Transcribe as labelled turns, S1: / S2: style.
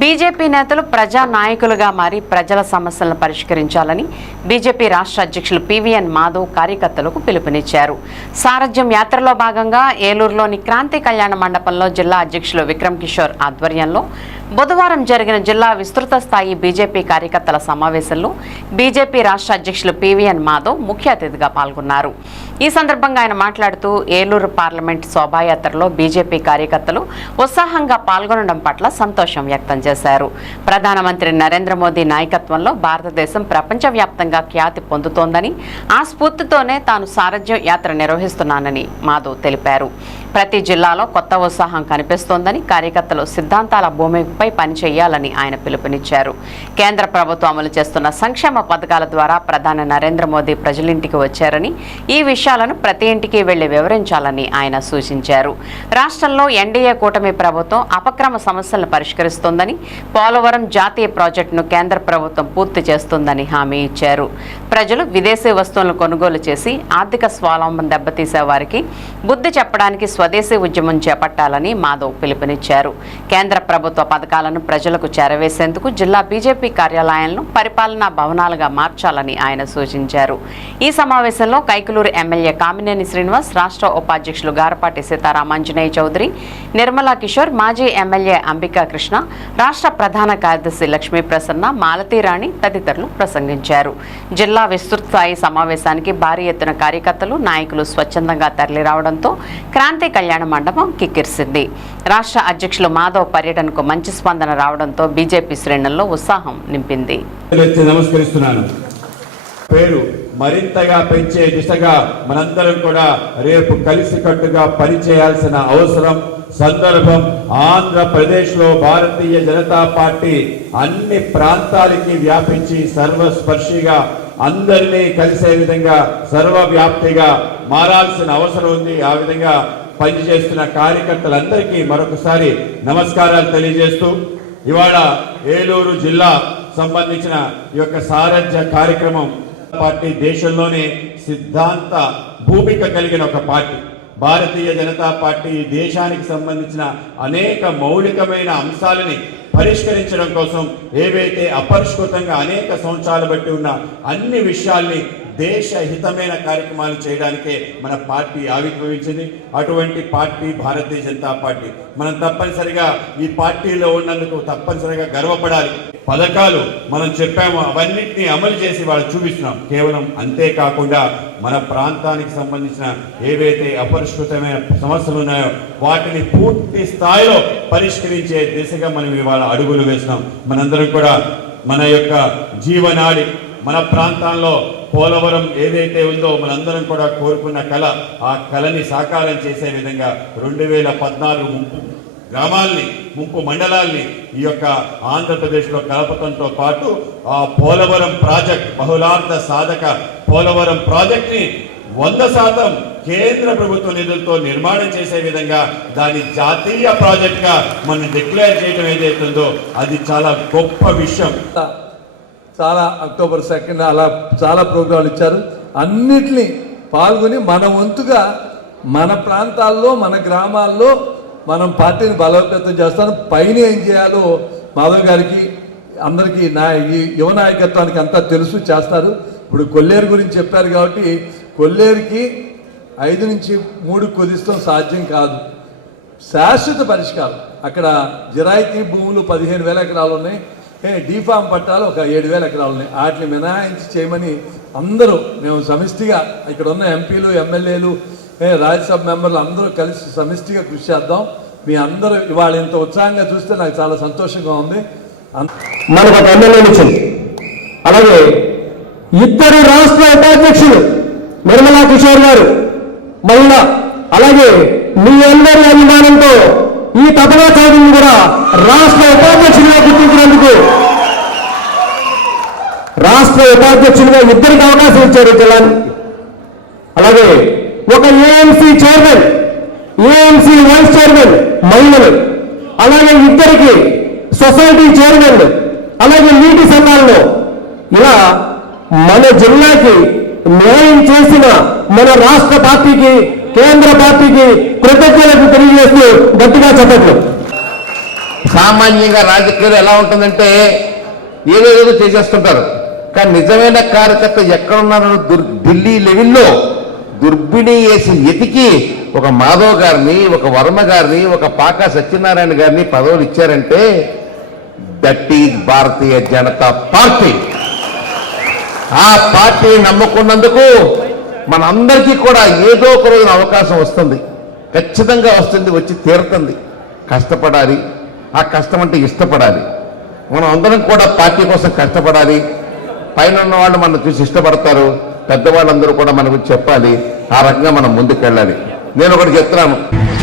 S1: BJP నేతలు ప్రజా నాయకులుగా మారి ప్రజల సమస్యలను పరిష్కరించాలని బీజేపీ రాష్ట్ర అధ్యక్షులు పివిఎన్ మాధవ్ కార్యకర్తలకు పిలుపునిచ్చారు. సారథ్యం యాత్రలో భాగంగా ఏలూరులోని క్రాంతి కళ్యాణ మండపంలో జిల్లా అధ్యక్షులు విక్రమ్ కిషోర్ ఆధ్వర్యంలో బుధవారం జరిగిన జిల్లా విస్తృత స్థాయి బీజేపీ కార్యకర్తల సమావేశంలో బీజేపీ రాష్ట్ర అధ్యక్షులు పివిఎన్ మాధవ్ ముఖ్య అతిథిగా పాల్గొన్నారు. ఈ సందర్భంగా ఆయన మాట్లాడుతూ ఏలూరు పార్లమెంట్ శోభాయాత్రలో బీజేపీ కార్యకర్తలు ఉత్సాహంగా పాల్గొనడం పట్ల సంతోషం వ్యక్తం చేశారు. ప్రధానమంత్రి నరేంద్ర మోదీ నాయకత్వంలో భారతదేశం ప్రపంచవ్యాప్తంగా ఖ్యాతి పొందుతోందని ఆ స్ఫూర్తితోనే తాను సారథ్యం యాత్ర నిర్వహిస్తున్నానని మాధవ్ తెలిపారు. ప్రతి జిల్లాలో కొత్త ఉత్సాహం కనిపిస్తోందని కార్యకర్తలు సిద్ధాంతాల భూమిపై పనిచేయాలని ఆయన పిలుపునిచ్చారు. కేంద్ర ప్రభుత్వం అమలు చేస్తున్న సంక్షేమ పథకాల ద్వారా ప్రధాని నరేంద్ర మోదీ ప్రజలింటికి వచ్చారని ఈ విషయాలను ప్రతి ఇంటికి వెళ్ళి వివరించాలని ఆయన సూచించారు. రాష్ట్రంలో ఎన్డీఏ కూటమి ప్రభుత్వం అపక్రమ సమస్యలను పరిష్కరిస్తోందని పోలవరం జాతీయ ప్రాజెక్టును కేంద్ర ప్రభుత్వం పూర్తి చేస్తుందని హామీ ఇచ్చారు. ప్రజలు విదేశీ వస్తువులను కొనుగోలు చేసి ఆర్థిక స్వావలంబం దెబ్బతీసే వారికి బుద్ధి చెప్పడానికి స్వదేశీ ఉద్యమం చేపట్టాలని మాధవ్ పిలుపునిచ్చారు. కేంద్ర ప్రభుత్వ పథకాలను ప్రజలకు చేరవేసేందుకు జిల్లా బీజేపీ కార్యాలయాలను పరిపాలనా భవనాలుగా మార్చాలని ఆయన సూచించారు. ఈ సమావేశంలో కైకులూరు ఎమ్మెల్యే కామినేని శ్రీనివాస్ రాష్ట్ర ఉపాధ్యక్షులు గారపాటి సీతారామాంజనేయ చౌదరి నిర్మలా కిషోర్ మాజీ ఎమ్మెల్యే అంబికా కృష్ణ రాష్ట్ర ప్రధాన కార్యదర్శి లక్ష్మీ ప్రసన్న మాలతీరాణి తదితరులు ప్రసంగించారు. జిల్లా విస్తృత స్థాయి సమావేశానికి భారీ ఎత్తున కార్యకర్తలు నాయకులు స్వచ్ఛందంగా తరలిరావడంతో క్రాంతి కళ్యాణ మండపం కిక్కిరిసింది. రాష్ట్ర అధ్యక్షులు మాధవ్ పర్యటనకు మంచి స్పందన రావడంతో బీజేపీ శ్రేణుల్లో ఉత్సాహం నింపింది.
S2: నమస్కరిస్తున్నాను. పేరు మరింతగా పెంచే దిశగా మనందరం కూడా రేపు కలిసికట్టుగా పనిచేయాల్సిన అవసరం సందర్భం ఆంధ్రప్రదేశ్లో భారతీయ జనతా పార్టీ అన్ని ప్రాంతాలకి వ్యాపించి సర్వస్పర్శిగా అందరినీ కలిసే విధంగా సర్వవ్యాప్తిగా మారాల్సిన అవసరం ఉంది. ఆ విధంగా పనిచేస్తున్న కార్యకర్తలందరికీ మరొకసారి నమస్కారాలు తెలియజేస్తూ ఇవాళ ఏలూరు జిల్లా సంబంధించిన ఈ యొక్క సారథ్య కార్యక్రమం పార్టీ దేశంలోనే సిద్ధాంత భూమిక కలిగిన ఒక పార్టీ. భారతీయ జనతా పార్టీ ఈ దేశానికి సంబంధించిన అనేక మౌలికమైన అంశాలని పరిష్కరించడం కోసం ఏవైతే అపరిష్కృతంగా అనేక సంవత్సరాలు బట్టి ఉన్న అన్ని విషయాల్ని దేశ హితమైన కార్యక్రమాలు చేయడానికే మన పార్టీ ఆవిర్భవించింది. అటువంటి పార్టీ భారతీయ జనతా పార్టీ. మనం తప్పనిసరిగా ఈ పార్టీలో ఉన్నందుకు తప్పనిసరిగా గర్వపడాలి. పథకాలు మనం చెప్పాము అవన్నింటినీ అమలు చేసి వాళ్ళు చూపిస్తున్నాం. కేవలం అంతేకాకుండా మన ప్రాంతానికి సంబంధించిన ఏవైతే అపరిష్కృతమైన సమస్యలు ఉన్నాయో వాటిని పూర్తి స్థాయిలో పరిష్కరించే దిశగా మనం ఇవాళ అడుగులు వేసినాం మనందరం కూడా మన యొక్క జీవనాడి మన ప్రాంతాల్లో పోలవరం ఏదైతే ఉందో మనందరం కూడా కోరుకున్న కళ ఆ కళని సాకారం చేసే విధంగా రెండు వేల పద్నాలుగు ముంపు గ్రామాల్ని ముంపు మండలాల్ని ఈ యొక్క ఆంధ్రప్రదేశ్లో కలపటంతో పాటు ఆ పోలవరం ప్రాజెక్ట్ బహుళార్థ సాధక పోలవరం ప్రాజెక్ట్ని వంద శాతం కేంద్ర ప్రభుత్వ నిధులతో నిర్మాణం చేసే విధంగా దాని జాతీయ ప్రాజెక్ట్గా మనం డిక్లేర్ చేయడం ఏదైతుందో అది చాలా గొప్ప విషయం.
S3: చాలా అక్టోబర్ సెకండ్ అలా చాలా ప్రోగ్రాంలు ఇచ్చారు. అన్నిటినీ పాల్గొని మన వంతుగా మన ప్రాంతాల్లో మన గ్రామాల్లో మనం పార్టీని బలోపేతం చేస్తాను. పైన ఏం చేయాలో మాధవ్ గారికి అందరికీ నా ఈ యువ నాయకత్వానికి అంతా తెలుసు చేస్తారు. ఇప్పుడు కొల్లేరు గురించి చెప్పారు కాబట్టి కొల్లేరుకి ఐదు నుంచి మూడు కుదిస్తాం సాధ్యం కాదు. శాశ్వత పరిష్కారం. అక్కడ జిరాయితీ భూములు పదిహేను వేల ఎకరాలు ఉన్నాయి. డీఫామ్ పట్టాలు ఒక ఏడు వేల ఎకరాలు ఉన్నాయి వాటిని మినహాయించి చేయమని అందరూ మేము సమిష్టిగా ఇక్కడ ఉన్న ఎంపీలు ఎమ్మెల్యేలు ఏ, రాజ్యసభ మెంబర్లు అందరూ కలిసి సమిష్టిగా కృషి చేద్దాం. మీ అందరూ ఇవాళ ఇంత ఉత్సాహంగా చూస్తే నాకు చాలా సంతోషంగా ఉంది.
S4: మనకు ఒక ఎమ్మెల్యే అలాగే ఇద్దరు రాష్ట్ర ఉపాధ్యక్షులు నిర్మలా కిషోర్ గారు మహిళ. అలాగే మీ అందరి అభిమానంతో ఈ తపలా చౌదరిని కూడా రాష్ట్ర ఉపాధ్యక్షులుగా గుర్తించినందుకు రాష్ట్ర ఉపాధ్యక్షులుగా ఇద్దరికి అవకాశం ఇచ్చారు జిల్లాని అలాగే ఒక AMC chairman AMC vice chairman మహిళలు. అలాగే ఇద్దరికి సొసైటీ చైర్మన్ అలాగే నీటి సంఘాలలో. ఇలా మన జిల్లాకి న్యాయం చేసిన మన రాష్ట్ర పార్టీకి కేంద్ర పార్టీకి కృతజ్ఞతలు తెలియజేస్తూ గట్టిగా చెప్పట్లు.
S5: సామాన్యంగా రాజకీయాలు ఎలా ఉంటుందంటే ఏదో ఏదో చేసేస్తుంటారు. కానీ నిజమైన కార్యకర్త ఎక్కడున్నారని దుర్ ఢిల్లీ లెవెల్లో దుర్బిణి వేసి ఎతికి ఒక మాధవ్ గారిని ఒక వర్మ గారిని ఒక పాకా సత్యనారాయణ గారిని పదవులు ఇచ్చారంటే that is Bharatiya Janata party. ఆ పార్టీ నమ్ముకున్నందుకు మనందరికీ కూడా ఏదో ఒక రోజున అవకాశం వస్తుంది. ఖచ్చితంగా వస్తుంది వచ్చి తీరుతుంది. కష్టపడాలి. ఆ కష్టం అంటే ఇష్టపడాలి. మనం అందరం కూడా పార్టీ కోసం కష్టపడాలి. పైన ఉన్న వాళ్ళు మనం చూసి ఇష్టపడతారు పెద్దవాళ్ళందరూ కూడా మనకు చెప్పాలి ఆ రకంగా మనం ముందుకెళ్ళాలి. నేను ఒకటి చెప్తున్నాను.